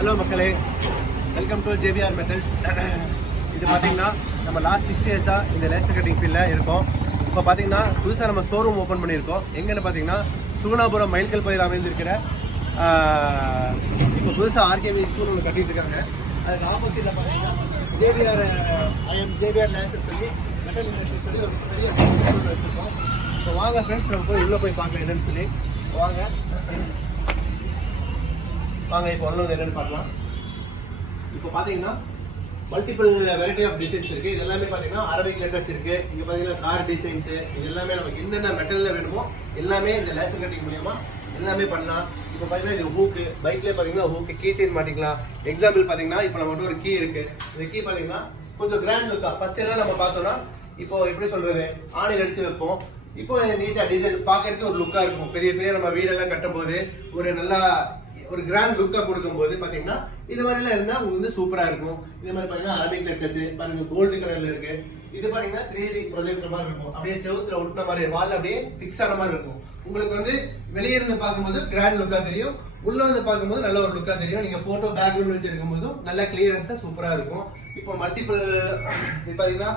Hello மக்களே, welcome to JPR metals. இது பார்த்தீங்கன்னா நம்ம லாஸ்ட் 6 இயர்ஸாக இந்த லேசர் கட்டிங் ஃபீல்டில் இருக்கோம். இப்போ பார்த்தீங்கன்னா புதுசாக நம்ம ஷோரூம் ஓப்பன் பண்ணியிருக்கோம். எங்கன்னு பார்த்தீங்கன்னா சுகுணாபுரம் மைல்கல் பகுதியில் அமைந்திருக்கிற இப்போ புதுசாக ஆர்கேவி ஸ்கூல் ஒன்று கட்டிட்டு இருக்காங்க. அதுக்கு ஆப்போசிட்டில் பார்த்தீங்கன்னா ஜேபிஆர் லேசர் சொல்லி மெட்டல் இண்டஸ்ட்ரி சொல்லி ஒரு பெரிய ஸ்கூல் வச்சுருக்கோம். இப்போ வாங்க ஃப்ரெண்ட்ஸ், நம்ம போய் உள்ளே போய் பார்க்கலாம் என்னன்னு சொல்லி. வாங்க இப்போ ஒன்று என்னென்னு பார்க்கலாம். இப்போ பார்த்தீங்கன்னா மல்டிபிள் வெரைட்டி ஆஃப் டிசைன்ஸ் இருக்குது. இது எல்லாமே பார்த்தீங்கன்னா அரபிக் லெட்டர்ஸ் இருக்குது. இங்கே பார்த்தீங்கன்னா கார் டிசைன்ஸு, இது எல்லாமே நமக்கு என்னென்ன மெட்டலில் வேணுமோ எல்லாமே இந்த லேசர் கட்டிங் மூலியமா எல்லாமே பண்ணலாம். இப்போ பார்த்தீங்கன்னா இது ஹூக்கு, பைக்லேயே பார்த்தீங்கன்னா ஹூக்கு கீ செயின் மாட்டிக்கலாம். எக்ஸாம்பிள் பார்த்தீங்கன்னா இப்போ நம்மகிட்ட ஒரு கீ இருக்குது. இந்த கீ பார்த்தீங்கன்னா கொஞ்சம் கிராண்ட் லுக்காக ஃபர்ஸ்ட் எல்லாம் நம்ம பார்த்தோம்னா இப்போ எப்படி சொல்கிறது, ஆணில் எடுத்து வைப்போம். இப்போ நீட்டாக டிசைன் பார்க்கறதுக்கு ஒரு லுக்காக இருக்கும். பெரிய பெரிய நம்ம வீடெல்லாம் கட்டும் போது ஒரு நல்லா ஒரு கிராண்ட் லுக்காக கொடுக்கும்போது பார்த்தீங்கன்னா இது மாதிரிலாம் இருந்தால் உங்களுக்கு வந்து சூப்பராக இருக்கும். இதே மாதிரி பார்த்தீங்கன்னா அரபிக் லெட்டர்ஸ் பாருங்க, கோல்டு கலரில் இருக்கு. இது பார்த்தீங்கன்னா 3D ப்ரொஜெக்டர் மாதிரி இருக்கும். அப்படியே செவுத்துல ஒட்டின மாதிரி வால் அப்படியே ஃபிக்ஸ் ஆன மாதிரி இருக்கும். உங்களுக்கு வந்து வெளியே இருந்து பார்க்கும்போது கிராண்ட் லுக்காக தெரியும், உள்ள வந்து பார்க்கும்போது நல்ல ஒரு லுக்காக தெரியும். நீங்க போட்டோ பேக்ரவுண்ட் வச்சு இருக்கும்போதும் நல்ல கிளியரன்ஸா சூப்பராக இருக்கும். இப்போ மல்டிபிள் பார்த்தீங்கன்னா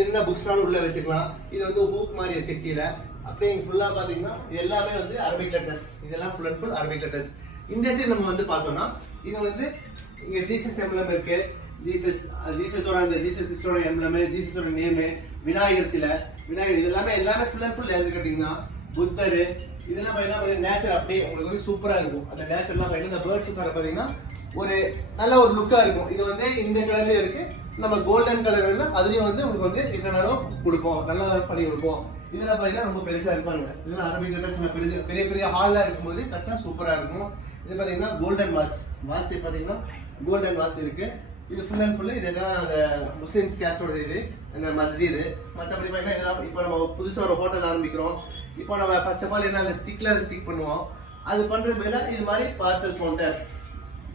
என்ன புக்ஸ்னாலும் உள்ள வச்சுக்கலாம். இது வந்து ஹூக் மாதிரி இருக்கு கீழே. அப்படியே ஃபுல்லா பாத்தீங்கன்னா இது எல்லாமே வந்து அரபிக் லெட்டர்ஸ். இதெல்லாம் full and full Arabic letters. இந்த சைடு நம்ம வந்து பார்த்தோம்னா இது வந்து இங்க ஜீசஸ் எம்ப்ளம் இருக்கு. ஜீசஸோட அந்த ஜீசஸ் கிறிஸ்டோட எம்ப்ளம், ஜீசஸோட நேம், விநாயகர் சிலை, விநாயகர், இது எல்லாமே full and full laser cutting தான். புத்தர், இதெல்லாம் பார்த்தீங்கன்னா நேச்சர் அப்படியே உங்களுக்கு வந்து சூப்பரா இருக்கும். அந்த நேச்சர்லாம் பார்த்தீங்கன்னா இந்த பேர்ட்ஸ் உட்கார பார்த்தீங்கன்னா ஒரு நல்ல ஒரு லுக்கா இருக்கும். இது வந்து இந்த கலர்லயும் இருக்கு, நம்ம கோல்டன் கலர் வேணும், அதுலயும் வந்து உங்களுக்கு வந்து என்னன்னாலும் கொடுப்போம், நல்லா பண்ணி கொடுப்போம். இதெல்லாம் பார்த்தீங்கன்னா ரொம்ப பெருசா இருப்பாங்க. இதெல்லாம் அரபிக் லெட்டர்ஸ் பெரிய பெரிய ஹால்ல இருக்கும்போது கட்டினா சூப்பரா இருக்கும். இது பார்த்தீங்கன்னா கோல்டன் வாட்ச் பார்த்தீங்கன்னா கோல்டன் வாட்ச் இருக்கு. இது ஃபுல் அண்ட் ஃபுல் இதெல்லாம் அந்த முஸ்லிம்ஸ் கேஸ்டோட இது அந்த மஸ்ஜிது. மற்றபடி பார்த்தீங்கன்னா இதெல்லாம் இப்போ நம்ம புதுசாக ஒரு ஹோட்டல் ஆரம்பிக்கிறோம். இப்போ நம்ம ஃபர்ஸ்ட் ஆஃப் ஆல் என்ன அந்த ஸ்டிக் பண்ணுவோம். அது பண்றது மேல இது மாதிரி பார்சல் கவுண்டர்,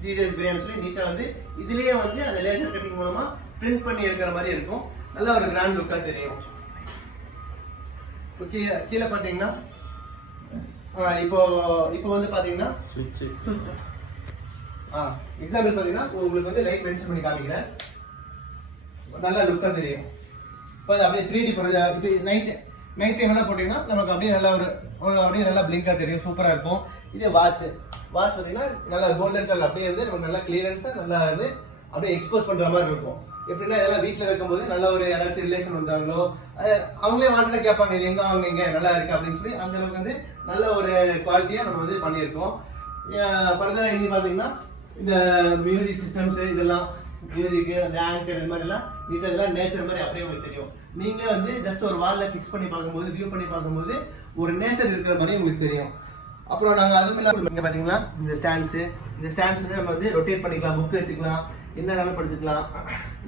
ஜீசஸ் பிரியாணி சொல்லி நீட்டா வந்து இதுலயே வந்து அந்த லேசர் கட்டிங் மூலமா பிரிண்ட் பண்ணி எடுக்கிற மாதிரி இருக்கும். நல்ல ஒரு கிராண்ட் லுக்கா தெரியும். கீழே பாத்தீங்கன்னா இப்போ வந்து பாத்தீங்கன்னா சுவிட்ச் எக்ஸாம்பிள் பாத்தீங்கன்னா உங்களுக்கு வந்து லைட் மென்ஷன் பண்ணி காமிக்கிறேன். நல்ல லுக்கா தெரியும். இப்போ அப்படியே 3D ப்ரொஜெக்ட். இப்போ நைட் டைம் எல்லாம் போட்டீங்கன்னா நமக்கு அப்படியே நல்ல ஒரு அப்படியே நல்லா பிளிங்கா தெரியும், சூப்பரா இருக்கும். இதே வாட்ச் பாத்தீங்கன்னா நல்லா கோல்டன் கலர் அப்படியே வந்து நமக்கு நல்லா கிளியரன்ஸா நல்லா வந்து அப்படியே எக்ஸ்போஸ் பண்ற மாதிரி இருக்கும். எப்படின்னா இதெல்லாம் வீட்டில் வைக்கும்போது நல்ல ஒரு யாராச்சும் ரிலேஷன் வந்தாங்களோ அவங்களே வாங்கினா கேட்பாங்க, இது எங்க வாங்கினீங்க, நல்லா இருக்கு அப்படின்னு சொல்லி அந்த அளவுக்கு வந்து நல்ல ஒரு குவாலிட்டியா நம்ம வந்து பண்ணியிருக்கோம். ஃபர்தரா இனி பாத்தீங்கன்னா இந்த மியூசிக் சிஸ்டம்ஸ், இதெல்லாம் மியூசிக், அந்த ஆங்கர், இது மாதிரி எல்லாம் நீட்டா இதெல்லாம் நேச்சர் மாதிரி அப்படியே உங்களுக்கு தெரியும். நீங்களே வந்து ஜஸ்ட் ஒரு வால்ல ஃபிக்ஸ் பண்ணி பார்க்கும்போது, வியூ பண்ணி பார்க்கும்போது ஒரு நேச்சர் இருக்கிற மாதிரி உங்களுக்கு தெரியும். அப்புறம் நாங்கள் அதுவும் இல்லாமல் இங்கே பார்த்தீங்கன்னா இந்த ஸ்டாண்ட்ஸ் வந்து நம்ம வந்து ரொட்டேட் பண்ணிக்கலாம், புக் வச்சுக்கலாம், என்னென்ன படிச்சுக்கலாம்.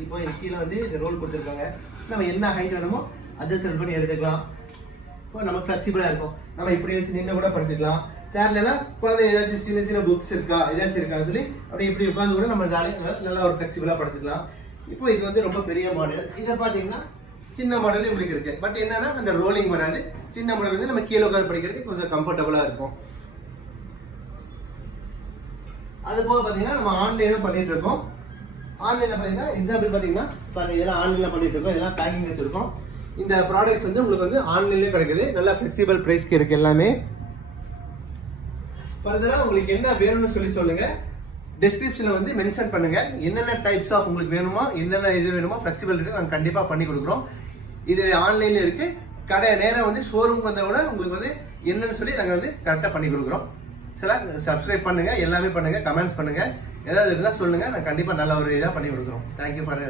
இப்போ கீழே வந்து இந்த ரோல் கொடுத்துருக்காங்க. நம்ம என்ன ஹைட் வேணுமோ அட்ஜஸ்ட் பண்ணி எடுத்துக்கலாம். இப்போ நம்ம ஃப்ளெக்சிபிளாக இருக்கும். நம்ம இப்படி வச்சு நின்று கூட படிச்சுக்கலாம். சேர்லாம் குழந்தை ஏதாச்சும் சின்ன சின்ன புக்ஸ் இருக்கா, ஏதாச்சும் இருக்கான்னு சொல்லி அப்படி இப்படி உட்காந்து கூட நம்ம ஜாலியாக நல்லா ஒரு ஃப்ளெக்சிபிளாக படிச்சுக்கலாம். இப்போ இது வந்து ரொம்ப பெரிய மாடல். இதை பார்த்தீங்கன்னா சின்ன மாடல் உங்களுக்கு இருக்கு. பட் என்னன்னா அந்த ரோலிங் வராது. சின்ன மாடல் வந்து நம்ம கீழே உட்காந்து படிக்கிறதுக்கு கொஞ்சம் கம்ஃபர்டபுளாக இருக்கும். அது போக பார்த்தீங்கன்னா நம்ம ஆன்லைனும் பண்ணிட்டு இருக்கோம். ஆன்லைன்ல பார்த்தீங்கன்னா எக்ஸாம்பிள் பார்த்தீங்கன்னா இதெல்லாம் ஆன்லைன்ல பண்ணிட்டு இருக்கோம். இதெல்லாம் பேக்கிங் வச்சிருக்கோம். இந்த ப்ராடக்ட்ஸ் வந்து உங்களுக்கு வந்து ஆன்லைன்லேயே கிடைக்குது. நல்லா ஃபிளெக்சிபிள் பிரைஸ்க்கு இருக்கு எல்லாமே. ஃபர்தரா உங்களுக்கு என்ன வேணும்னு சொல்லி சொல்லுங்க. டிஸ்கிரிப்ஷன்ல வந்து மென்ஷன் பண்ணுங்க என்னென்ன டைப்ஸ் ஆஃப் உங்களுக்கு வேணுமா, என்னென்ன இது வேணுமோ ஃபிளெக்சிபிள் இருக்கு, நாங்கள் கண்டிப்பாக பண்ணி கொடுக்குறோம். இது ஆன்லைன்ல இருக்கு. கடை நேரம் வந்து ஷோரூம் வந்த விட உங்களுக்கு வந்து என்னன்னு சொல்லி நாங்கள் வந்து கரெக்டாக பண்ணி கொடுக்குறோம். சில சப்ஸ்கிரைப் பண்ணுங்க, எல்லாமே பண்ணுங்க, கமெண்ட்ஸ் பண்ணுங்க, ஏதாவது இருந்தால் சொல்லுங்க, நான் கண்டிப்பாக நல்ல ஒரு இதாக பண்ணி கொடுக்குறோம். Thank you for